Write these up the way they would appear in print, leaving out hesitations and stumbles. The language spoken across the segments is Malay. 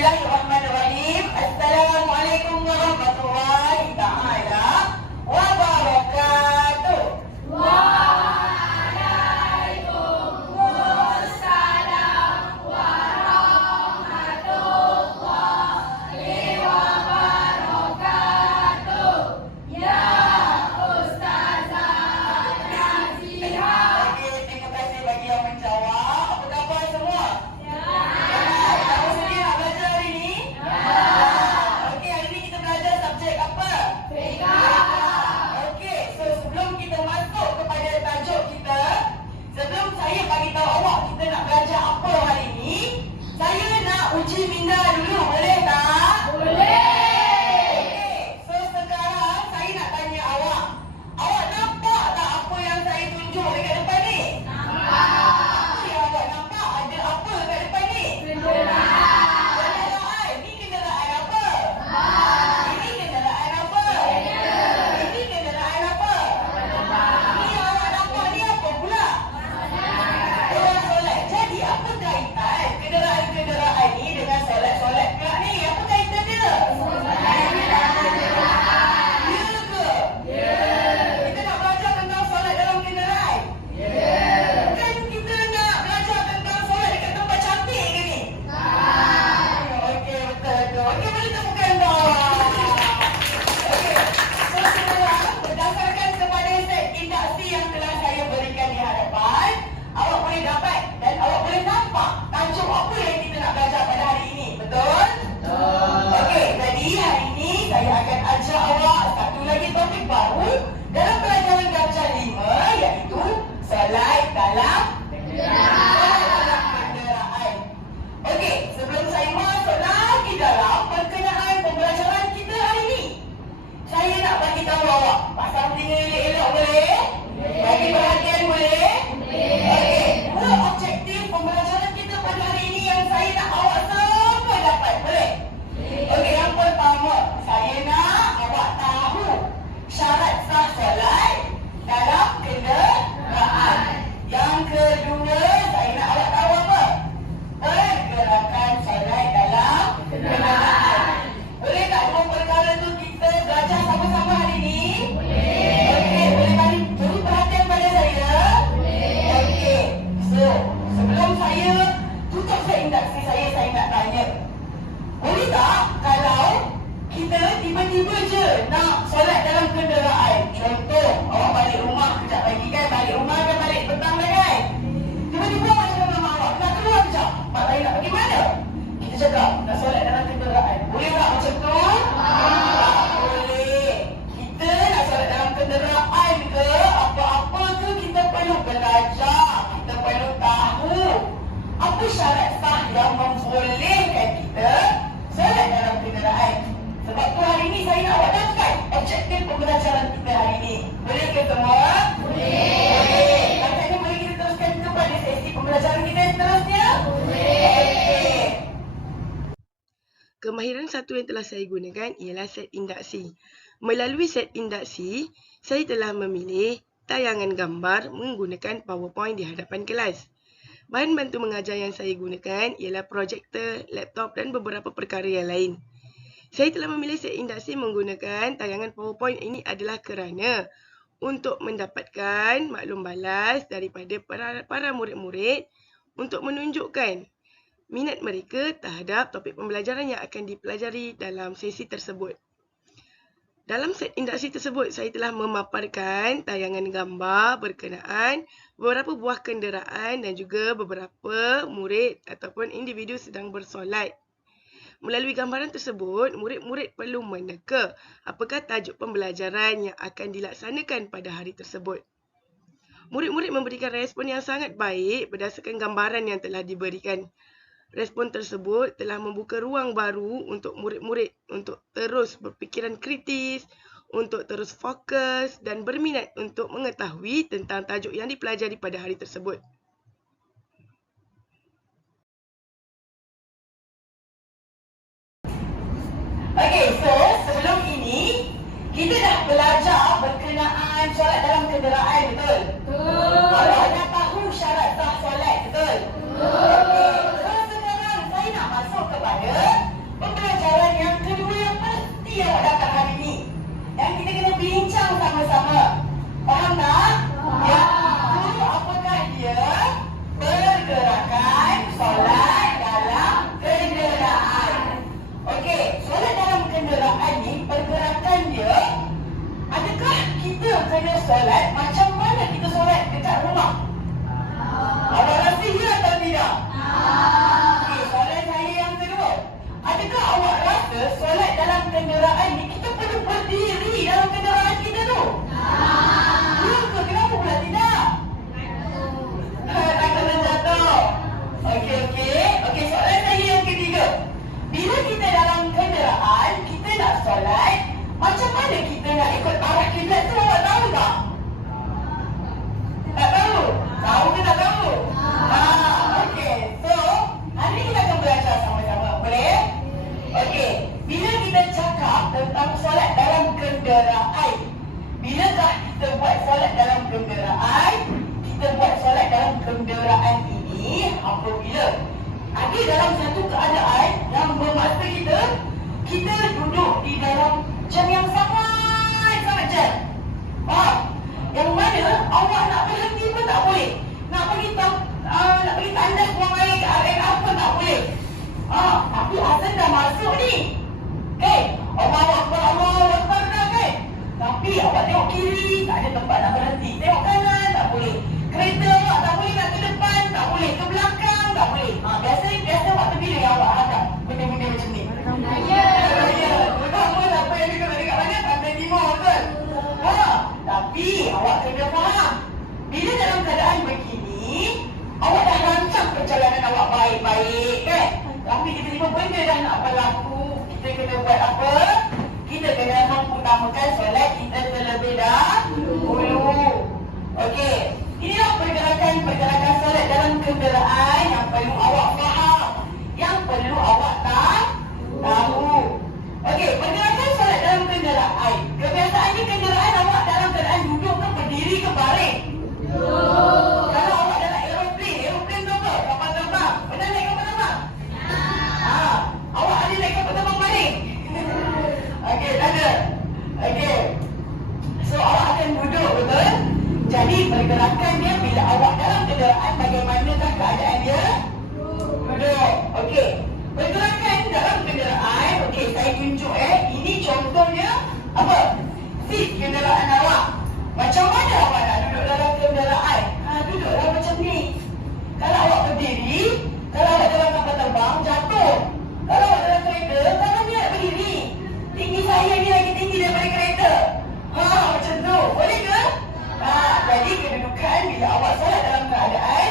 Bismillahirrahmanirrahim. Assalamualaikum warahmatullahi taala wabarakatuh. Waalaikumsalam warahmatullahi wabarakatuh. Ya Ustazah Naziha. Okey, terima kasih bagi yang menjawab. Apa khabar semua? Kita nak belajar apa hari ni? Saya nak uji minda dulu, boleh tak? Boleh. Okey, so sekarang saya nak tanya awak. Awak nampak tak apa yang saya tunjuk dekat depan ni? Nampak. Apa yang awak nampak? Ada apa dekat depan ni? Kenderaan. Kenderaan. Ni kenderaan apa? Bas. Ini kenderaan apa? Ini kenderaan apa? Ni awak nampak ni apa pula? Solat. Jadi apa kaitan kenderaan-kenderaan ni dengan solat-solat kelak ni? Apa kaitan dia? Ya ke? Kita nak belajar tentang solat dalam kenderaan? Kan kita nak belajar tentang solat dekat tempat cantik ke ni? Okey, betul. Okey, boleh temukan bawah. Okey. So sekarang berdasarkan kepada set induksi yang telah saya berikan di hadapan, awak boleh dapat dan awak boleh nampak tajuk apa yang kita nak belajar pada hari ini. Betul? Okey, jadi hari ini saya akan ajar awak satu lagi topik baru dalam pelajaran darjah 5, iaitu solat dalam kenderaan. Okey, sebelum saya masuk lagi dalam perkenaan pembelajaran kita hari ini, saya nak bagi tahu awak, pasal telinga elok-elok boleh? Bagi perhatian boleh? Okey, dua objektif pembelajaran kita pada hari ini yang saya nak awak semua dapat, boleh? Okey, yang pertama, saya nak awak tahu syarat sah solat dalam kenderaan. Yang kedua, saya nak awak tahu apa? Pergerakan solat dalam kenderaan. Boleh tak dua perkara tu kita belajar sama-sama hari ini? Okey, boleh beri perhatian pada saya? Okey, so sebelum saya tutup set induksi saya nak tanya, boleh tak kalau kita tiba-tiba je nak solat dalam kenderaan? Contoh, awak balik rumah kejap lagi kan? Balik rumah kan balik petang dah kan? Tiba-tiba awak cakap dengan mak awak, nak keluar kejap. Mak saya nak pergi mana? Kita cakap, nak solat dalam kenderaan. Boleh tak macam tu? Tak boleh. Kita nak solat dalam kenderaan ke? Apa-apa ke kita perlu belajar. Kita perlu tahu apa syarat sah yang membolehkan kita solat dalam kenderaan. Sebab tu hari ini saya nak awak dapat objektif pembelajaran kita hari ini. Boleh ke semua? Boleh. Katanya boleh kita teruskan kepada sesi pembelajaran kita seterusnya? Okey. Kemahiran satu yang telah saya gunakan ialah set induksi. Melalui set induksi, saya telah memilih tayangan gambar menggunakan PowerPoint di hadapan kelas. Bahan bantu mengajar yang saya gunakan ialah projektor, laptop dan beberapa perkara yang lain. Saya telah memilih set induksi menggunakan tayangan PowerPoint ini adalah kerana untuk mendapatkan maklum balas daripada para murid-murid untuk menunjukkan minat mereka terhadap topik pembelajaran yang akan dipelajari dalam sesi tersebut. Dalam set induksi tersebut, saya telah memaparkan tayangan gambar berkenaan beberapa buah kenderaan dan juga beberapa murid ataupun individu sedang bersolat. Melalui gambaran tersebut, murid-murid perlu meneka apakah tajuk pembelajaran yang akan dilaksanakan pada hari tersebut. Murid-murid memberikan respon yang sangat baik berdasarkan gambaran yang telah diberikan. Respon tersebut telah membuka ruang baru untuk murid-murid untuk terus berfikiran kritis, untuk terus fokus dan berminat untuk mengetahui tentang tajuk yang dipelajari pada hari tersebut. Okey, so sebelum ini kita dah belajar berkenaan solat dalam kenderaan, betul? Awak dah tahu syarat sah solat, betul? Okey, so sekarang saya nak masuk kepada solat, macam mana kita solat dekat rumah? Awak rasa ya atau tidak? Okey, soalan saya yang kedua. Adakah awak rasa solat dalam kenderaan ni kita perlu berdiri dalam kenderaan kita tu? Ya ke? Kenapa pula tidak? Takut terjatuh. Okey, soalan saya yang ketiga. Bila kita dalam kenderaan, kita nak solat, macam mana kita nak ikut arah kiblat tu, awak tahu tak? Tak tahu? Tahu ke tak tahu? Okey. So, hari ni kita akan belajar sama-sama. Boleh? Okey. Bila kita cakap tentang solat dalam kenderaan, bilakah kita buat solat dalam kenderaan? Kita buat solat dalam kenderaan ini apabila ada dalam satu keadaan yang bermakna kita duduk di dalam jam yang sangat jam. Faham? Yang mana awak nak berhenti pun tak boleh. Nak pergi tandas buang air ke arah apa tak boleh. Tapi azan dah masuk ni. Allahu Akbar dah kan? Tapi awak tengok kiri, tak ada tempat nak berhenti. Tengok kanan, tak boleh. Kereta awak tak boleh nak ke depan, tak boleh. Ke belakang, tak boleh. Biasa awak terpilih awak hadap benda-benda macam ni. Ya. Pertama siapa yang dekat mana? Pantai Timur, betul? Tapi awak kena faham, bila dalam keadaan begini, awak dah rancang perjalanan awak baik-baik kan? Tapi tiba-tiba benda dah nak berlaku, kita kena buat apa? Kita kena mengutamakan solat kita terlebih dahulu. Okey, inilah pergerakan solat dalam kenderaan yang perlu awak faham, yang perlu awak tahu. Okey, pergerakan solat dalam kenderaan. Kebiasaannya kenderaan awak dalam keadaan duduk ke berdiri ke baring? Kalau awak dalam aeroplan tu apa? Kapal terbang. Pernah naik kapal terbang? Awak ada naik kapal terbang baring? Okey, tak ada. Okey. So awak akan duduk, betul? Jadi pergerakan dia bila awak dalam kenderaan, bagaimanakah keadaan dia? Duduk. Okey. Pergerakan dalam kenderaan, okey, saya tunjuk ini contohnya apa? Seat kenderaan awak. Macam mana awak nak duduk dalam kenderaan? Duduklah macam ni. Kalau awak berdiri, kalau awak dalam kapal terbang, jatuh. Kalau awak dalam kereta, tangan dia nak berdiri. Tinggi saya ni lagi tinggi daripada kereta. Macam tu. Boleh ke? Jadi kedudukan bila awak solat dalam keadaan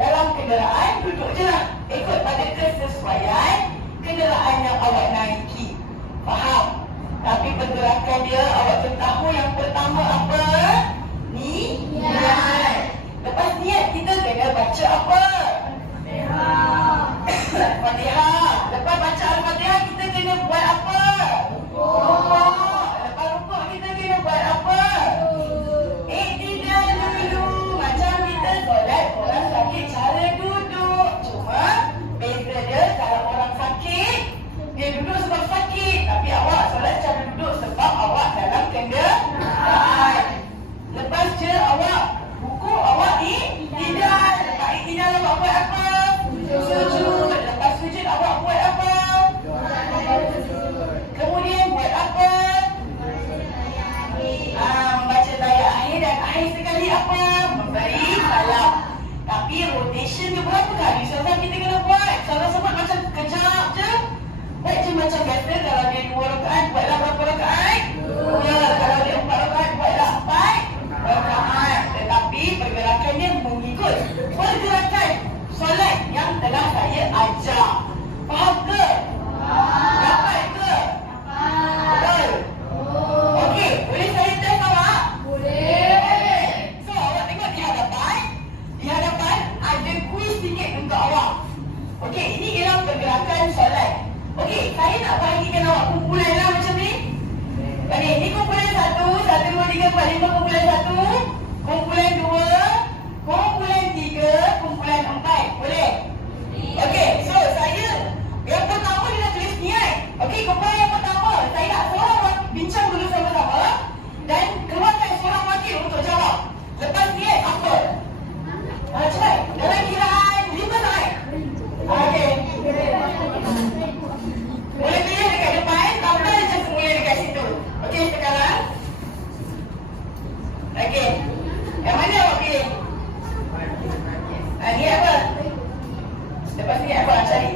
dalam kenderaan, duduk je lah. Ikut pada kesesuaian kenderaan yang awak naiki. Faham? Tapi pergerakan dia awak kena tahu yang pertama apa? Niat. Lepas niat kita kena baca apa? Al-Fatihah. Lepas baca Al-Fatihah kita kena buat apa? Rukuk. Lepas rukuk kita kena buat apa? Iktidal dulu. Macam kita solat orang sakit cara duduk. Cuma beza dia kalau orang sakit dia duduk sebab sakit, tapi awak solat cara duduk sebab awak dalam kenderaan. Lepas je awak rukuk, awak iktidal. Lepas iktidal awak buat apa? Sujud. Lepas sujud awak buat apa? Kemudian buat apa? Membaca tayat akhir, dan akhir sekali apa? Memberi salam. Tapi rotation dia berapa kali? Sebab kita kena buat. Kalau sebut macam kejap je, buat je macam biasa. Kalau dia 2 rakaat, buatlah berapa rakaat? 2. Kalau dia 4 rakaat, buatlah 4 rakaat. Tetapi pergerakannya mengikut pergerakan solat yang telah saya ajar. Faham ke? Dapat ke? Betul? Okey, boleh saya test awak? Boleh. So awak tengok di hadapan. Di hadapan ada kuis sikit untuk awak. Okey, ini ialah pergerakan solat. Okey, saya nak bahagikan awak kumpulan lah. Okey. Yang mana awak pilih? Ni apa? Lepas ni apa nak cari?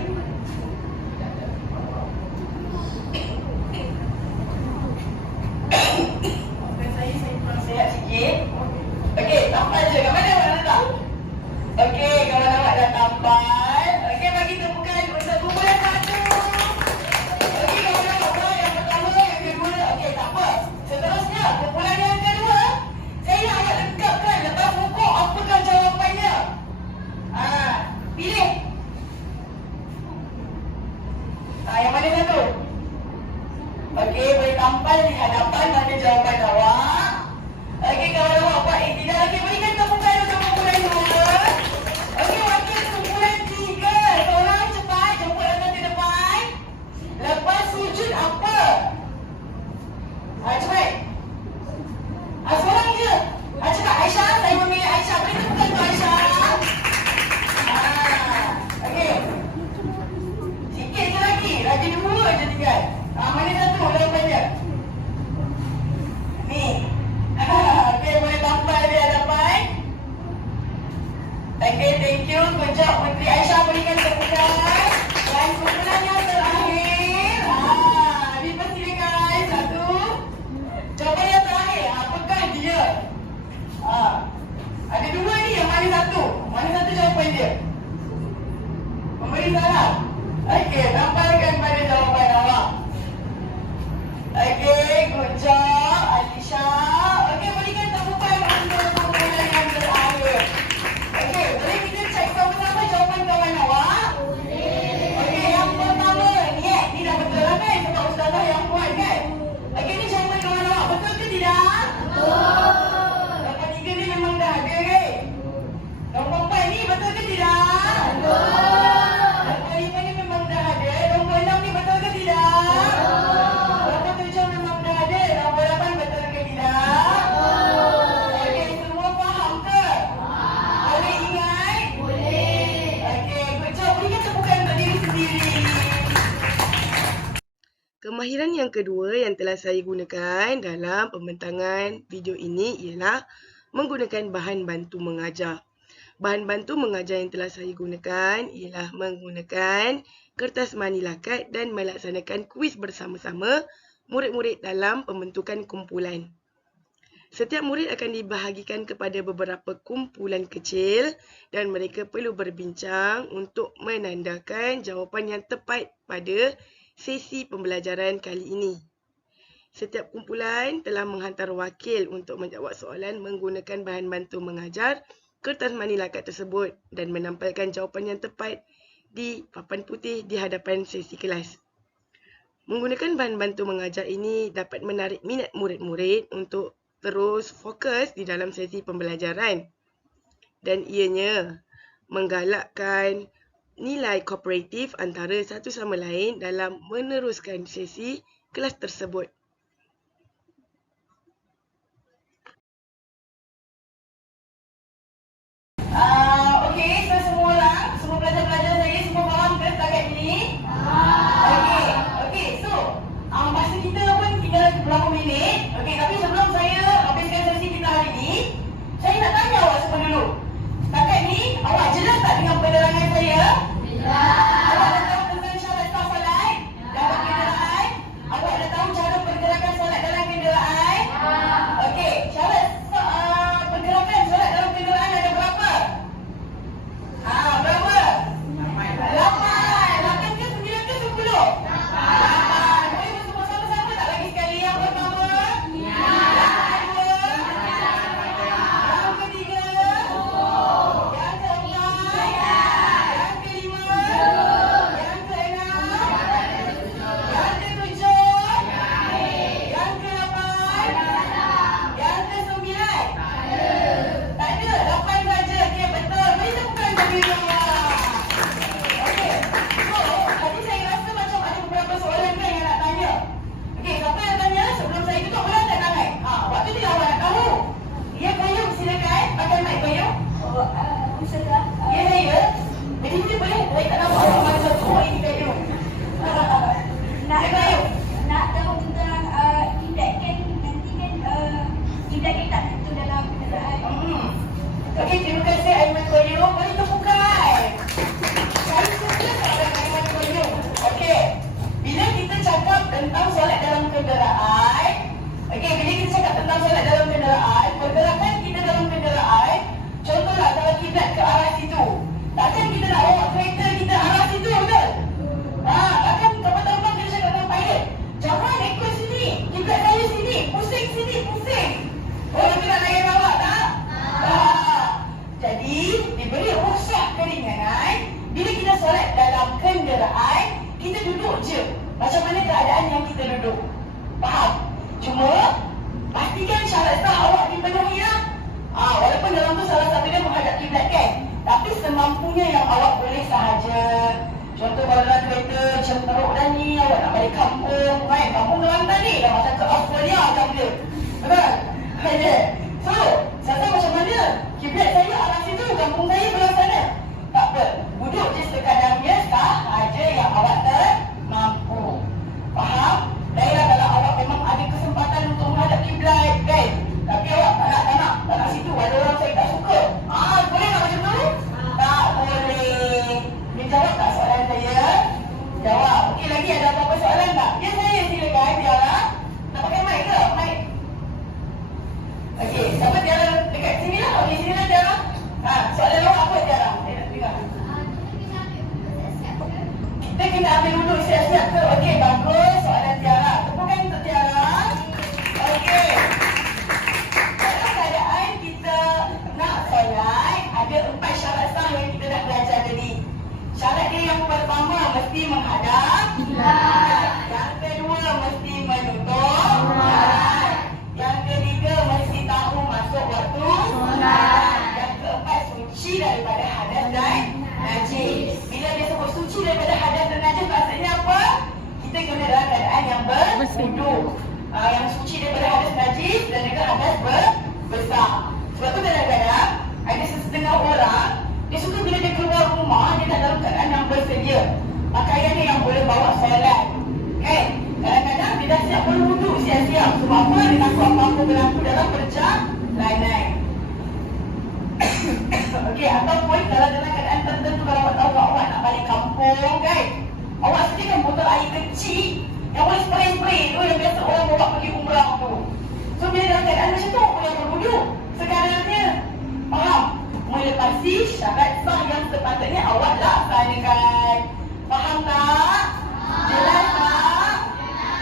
Saya kurang sihat sikit. Okey, tampal je. Kat mana awak letak? Okey, kawan awak dah tampal. Okey, bagi tepukan untuk kumpulan satu. Okey, kawan awak yang pertama, yang kedua. Okey, tak apa. Seterusnya, kumpulan yang kedua. Saya nak awak lekapkan lepas pokok apakah jawapannya. Pilih. Yang mana satu? Okey, boleh tampal di hadapan mana jawapan awak. Okey, kawan awak buat tidak. Okey, berikan tepukan untuk kumpulan dua. Okey, wakil kumpulan tiga. Seorang cepat jemput datang ke depan. Lepas sujud apa? Cepat. Seorang je. Cakap Aisyah, saya memilih Aisyah. Beri tepukan untuk Aisyah. Okey. Sikit je lagi. Lagi dua je tinggal. Mana satu jawapannya? Ni. Okey, boleh tampal di hadapan. Okey, thank you. Good job, Puteri Aisyah. Berikan tepukan. Dan kumpulan yang terakhir. Dipersilakan. Satu. Jawapan yang terakhir. Apakah dia? Ada dua ni. Yang mana satu? Mana satu jawapan dia? Memberi salah. Okey, tampalkan pada jawapan awak. Okey, good job, Alisha. Okey, berikan tepukan untuk kumpulan yang terakhir. Okey, boleh kita cek sama-sama jawapan kawan awak? Boleh. Okey, yang pertama, ni dah betul lah kan? Sebab ustazah yang buat kan? Okey, ni jawapan kawan awak. Betul ke tidak? Betul. Nombor 3 ni memang dah ada kan? Nombor 4 ni betul ke tidak? Betul. Nombor 5 ni memang dah ada. Nombor 6 ni betul ke tidak? Nombor 7 memang dah ada. Nombor 8 betul ke tidak? Okey, semua faham ke? Boleh ingat? Boleh. Okey, good job. Berikan tepukan untuk diri sendiri. Kemahiran yang kedua yang telah saya gunakan dalam pembentangan video ini ialah menggunakan bahan bantu mengajar. Bahan bantu mengajar yang telah saya gunakan ialah menggunakan kertas manilakat dan melaksanakan kuis bersama-sama murid-murid dalam pembentukan kumpulan. Setiap murid akan dibahagikan kepada beberapa kumpulan kecil dan mereka perlu berbincang untuk menandakan jawapan yang tepat pada sesi pembelajaran kali ini. Setiap kumpulan telah menghantar wakil untuk menjawab soalan menggunakan bahan bantu mengajar kertas manilakat tersebut dan menampilkan jawapan yang tepat di papan putih di hadapan sesi kelas. Menggunakan bahan bantu mengajar ini dapat menarik minat murid-murid untuk terus fokus di dalam sesi pembelajaran dan ianya menggalakkan nilai kooperatif antara satu sama lain dalam meneruskan sesi kelas tersebut. Okey, so semua pelajar-pelajar saya semua faham ke setakat ini? Okey, so masa kita pun tinggal beberapa minit. Okey, tapi sebelum saya habiskan sesi kita hari ini, saya nak tanya awak semua dulu. Setakat ni, awak jelas tak dengan penerangan saya? Jelas. Awak dah tahu tentang syarat sah solat dalam kenderaan? Awak dah tahu cara pergerakan solat dalam kenderaan? Okey, syarat pergerakan solat dalam kenderaan ada berapa? Berapa? 8 ke 9 ke 10? 8. Boleh bersama sama-sama tak lagi sekali? Yang pertama? Yang kedua? Yang ketiga? Yang keempat? Yang kelima? Yang keenam? Yang ketujuh? Yang ke-8? Yang ke-9? Tak ada. 8 saja. Okey, betul. Beri tepukan bagi awak. Okey. So, tadi saya rasa macam ada beberapa soalan kan yang nak tanya. Okey, siapa yang tanya? Sebelum saya tutup, boleh angkat tangan? Waktu tidak awak nak tahu. Ya, Qayyum, silakan. Pakai mic, Qayyum. Ya, saya. Jadi, kita boleh? Saya tak nampak awak mana satu. Ini Qayyum. Ya, Qayyum. Nak tahu tentang indeks kan nanti kan indeks tak tentu dalam Okey, terima kasih Aiman Koyong. Boleh tepukan. Saya suka soalan Aiman Koyong. Okey, bila kita cakap tentang solat dalam kenderaan, okey, bila kita cakap tentang solat dalam kenderaan, pergerakan kita dalam kenderaan, contohlah kalau kiblat ke arah situ, takkan kita nak bawa kereta kita arah situ, betul? Takkan kapal-kapal kita cakap dengan pilot, jangan ikut sini, kiblat saya sini, pusing sini, pusing. Oh, kita nak naik bawah tak? Jadi, diberi rukhsah keringanan bila kita solat dalam kenderaan, kita duduk je. Macam mana keadaan yang kita duduk. Faham? Cuma, pastikan syarat sah awak dipenuhi lah. Walaupun dalam tu salah satu dia menghadap kiblat kan. Tapi semampunya yang awak boleh sahaja. Contoh kalau dalam kereta, jam teruk dah ni, awak nak balik kampung, kan? Kampung Kelantan ni, dah macam ke Australia jam dia. Betul? Okay. So, saya macam mana? Kiblat saya arah situ, kampung saya belah sana. Tak apa, duduk je sekadarnya sahaja yang awak termampu. Faham? Baiklah kalau awak memang ada kesempatan untuk menghadap kiblat, kan? Tapi awak tak nak situ, ada orang saya tak suka. Boleh tak macam tu? Tak boleh. Dia jawab tak soalan saya? Jawab. Okey, lagi ada apa-apa soalan tak? Ya, saya silakan, Tiara. Nak pakai mic ke? Mic. Okey, siapa Tiara dekat sini lah? Okey, sini lah Tiara. Soalan awak apa Tiara? Saya nak dengar. Kita kena ambil duduk siap-siap ke? Okey, bagus soalan Tiara. Tepukan untuk Tiara. Okey. Dalam keadaan kita nak solat, ada 4 syarat sah yang kita dah belajar tadi. Syarat dia yang pertama mesti menghadap kiblat. Yang kedua mesti menutup solat. Yang ketiga mesti tahu masuk waktu solat. Yang keempat suci daripada hadas dan najis. Bila dia sebut suci daripada hadas dan najis, maksudnya apa? Kita kena dalam keadaan yang berwuduk. Yang suci daripada hadas najis dan juga hadas besar. Sebab tu kadang-kadang ada setengah orang, dia suka bila dia keluar rumah, dia tak dalam keadaan yang bersedia pakaiannya yang boleh bawa solat, kan? Kadang-kadang dia dah siap berwuduk siap-siap. Sebab apa? Dia takut apa-apa berlaku dalam perjalanan. Okey, ataupun kalau dalam keadaan tertentu, kalau awak tahu awak nak balik kampung, kan? Awak sediakan botol air kecil yang boleh spray-spray tu, yang biasa orang bawa pergi umrah tu. So, bila dalam keadaan macam tu, awak boleh berwuduk sekadarnya. Faham? Melepasi syarat sah yang sepatutnya awak laksanakan. Faham tak? Jelas tak?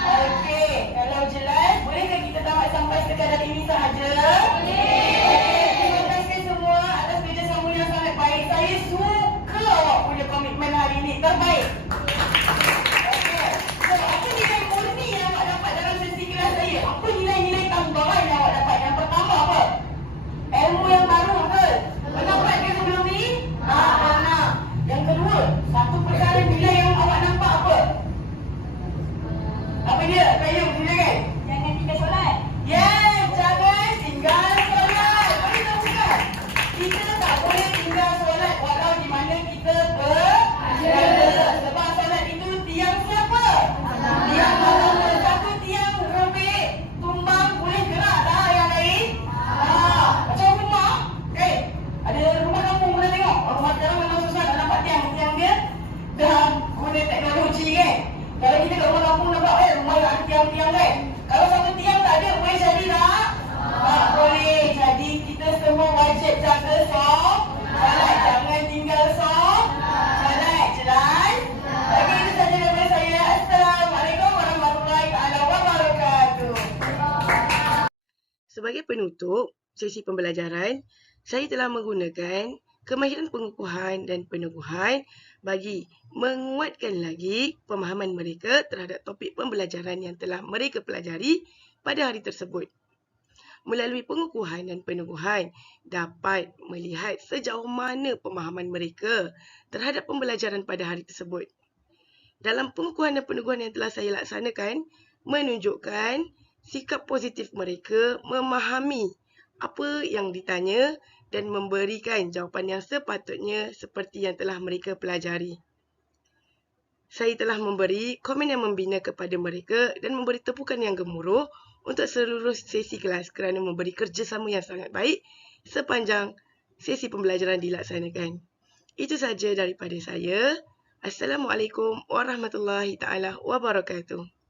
Okey, kalau jelas, bolehkah kita tamat sampai sekadar ini sahaja? Okey, terima kasih semua atas kerjasama yang sangat baik. Saya suka awak punya komitmen hari ini, terbaik. Okey, so apa nilai murni yang awak dapat dalam sesi kelas saya? Apa nilai-nilai tambahan yang awak dapat? Yang pertama apa? Ilmu yang baru, betul? Pernah buat ke sebelum ni? Pernah. Yang kedua, satu perkara nilai yang awak nampak apa? Apa dia? Kayu, silakan. Jangan tinggal solat. Yes, jangan tinggal solat. Boleh tak bukan? Kita tak boleh tinggal solat walau di mana kita berada. Sebab solat itu tiang siapa? Tiang Allah. Satu tiang robek, tumbang, boleh gerak tak yang lain? Macam rumah, ada rumah kampung boleh tengok. Rumah sekarang memang susah nak nampak tiang dia dah guna teknologi, kan? Kalau kita kat rumah kampung nampak rumah yang tiang-tiang, kan? Kalau satu tiang tak ada, boleh jadi tak? Tak boleh. Jadi kita semua wajib jaga solat. Jangan tinggal solat. Jelas? Okey, itu saja daripada saya. Assalamualaikum warahmatullahi wabarakatuh. Sebagai penutup sesi pembelajaran, saya telah menggunakan kemahiran pengukuhan dan peneguhan bagi menguatkan lagi pemahaman mereka terhadap topik pembelajaran yang telah mereka pelajari pada hari tersebut. Melalui pengukuhan dan peneguhan, dapat melihat sejauh mana pemahaman mereka terhadap pembelajaran pada hari tersebut. Dalam pengukuhan dan peneguhan yang telah saya laksanakan, menunjukkan sikap positif mereka memahami apa yang ditanya dan memberikan jawapan yang sepatutnya seperti yang telah mereka pelajari. Saya telah memberi komen yang membina kepada mereka dan memberi tepukan yang gemuruh untuk seluruh sesi kelas kerana memberi kerjasama yang sangat baik sepanjang sesi pembelajaran dilaksanakan. Itu saja daripada saya. Assalamualaikum warahmatullahi taala wabarakatuh.